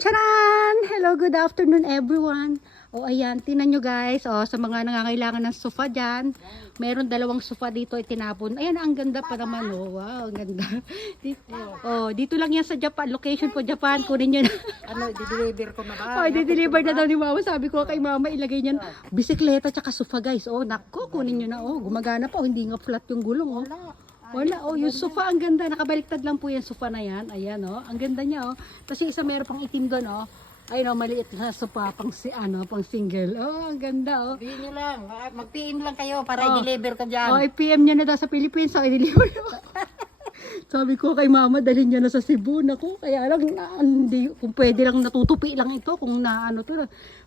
Charan! Hello, good afternoon everyone. O ayan, tinan nyo guys, sa mga nangangailangan ng sofa dyan, meron dalawang sofa dito itinapon. Ayan, ang ganda pa naman, wow, ang ganda. Dito lang yan sa Japan, location po Japan, kunin nyo na. Di-deliver ko na ba? Di-deliver na daw ni mama. Sabi ko kay mama, ilagay niyan bisikleta tsaka sofa guys. Nako, kunin nyo na, gumagana pa, hindi nga flat yung gulong, Wala, yung sofa ang ganda, nakabaliktad lang po yung sofa na yan. Ayan, ang ganda niya, Tapos yung isa meron pang itim doon, Ayun, maliit na sofa pang pang single. Ang ganda, Sabihin nyo lang, mag-PM lang kayo para i-deliver ko dyan. i-PM niya na daw sa Philippines, i-deliver Sabi ko kay mama, dalhin niya na sa Cebu. Naku, kaya lang, hindi, kung pwede lang natutupi lang ito, kung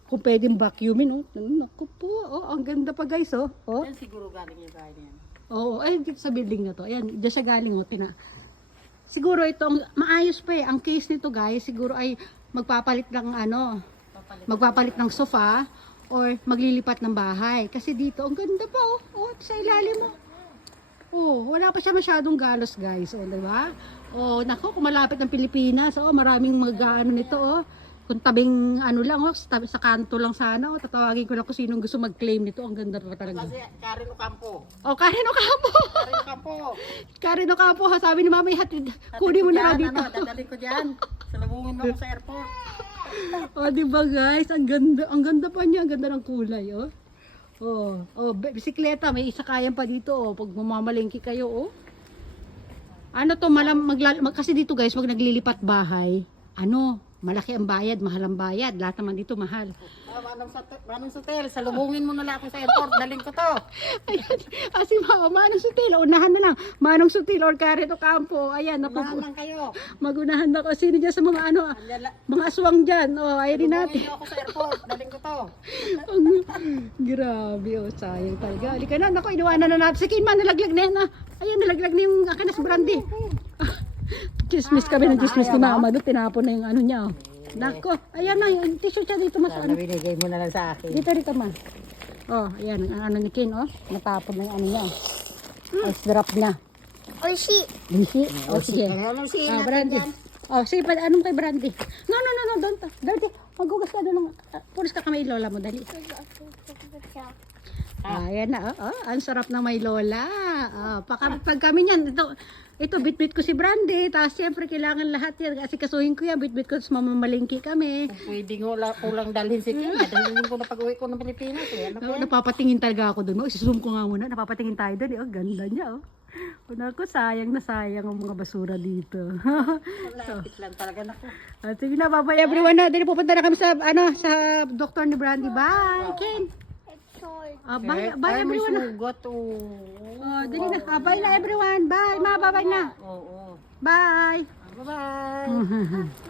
kung pwedeng vacuumin, Naku po, ang ganda pa guys, Yan siguro galing yung bahay niyan. Ay, dito sa building na to. Ayan, dyan siya galing, Siguro itong, maayos pa Ang case nito guys, siguro ay magpapalit ng sofa or maglilipat ng bahay. Kasi dito, ang ganda pa, sa ilalim wala pa siya masyadong galos guys, diba? Nako, kung malapit ng Pilipinas, maraming nito, kung tabing lang, sa kanto lang sana, tatawagin ko lang kung sinong gusto mag-claim nito. Ang ganda pa talaga. Kasi Karen Ocampo. Karen Ocampo. Karen Ocampo. Karen Ocampo, sabi ni mama, kunin mo na dito. Dadalhin ko dyan. Salubungin mo ako sa airport. Diba guys, ang ganda pa niya, ang ganda ng kulay, bisikleta, may isa kayan pa dito, pag mamamalengke kayo, kasi dito guys, pag naglilipat bahay, malaki ang bayad, mahal ang bayad. Lahat naman dito mahal. Manong Sotel, salubungin mo na lang ako sa airport. Daling ko to. Ayan. Si Mama, Manong Sotel. Unahan na lang. Manong Sotel or Karen Ocampo. Ayan. Unahan lang kayo. Magunahan na ko. Sino dyan sa mga mga aswang dyan. Ayun din natin. Salubungin ako sa airport. Daling ko to. Grabe, sayang talaga. Halika na. Naku, iniwanan na natin. Sige, nalaglag na yan. Ayan, nalaglag na yung akin na si Brandy. Chismis kami ng chismis ni Mama doon, tinapon na yung niya. Nako, ayan na, yung tissue siya dito mas Binigay mo na lang sa akin. Dito man. Ayan, ang ni Ken, natapon na yung niya. Ice drop na. Oishi. Oishi? Sige. Brandy. Sige, anong kay Brandy? No, don't. Magugas ka doon. Pulis ka kamay lola mo, dali. Ayan na, ang sarap na may lola. Pag kami niyan, ito bitbit ko si Brandy, tapos siyempre kailangan lahat yan, kasi kasuhin ko yan, bitbit ko, tapos mamamalingki kami. Pwede kulang dalhin si Kim, dalhin ko na pag-uwi ko ng Pilipinas. Napapatingin talaga ako doon, isuzoom ko nga muna, napapatingin tayo doon, ganda niya, Naku, sayang na sayang ang mga basura dito. Malapit lang talaga nako. Sige na, bye everyone na, dali pupunta na kami sa, sa doktor ni Brandy, bye, Ken. Bye everyone na. Dali na. Bye na everyone. Bye. Bye na. Oo. Bye. Bye-bye.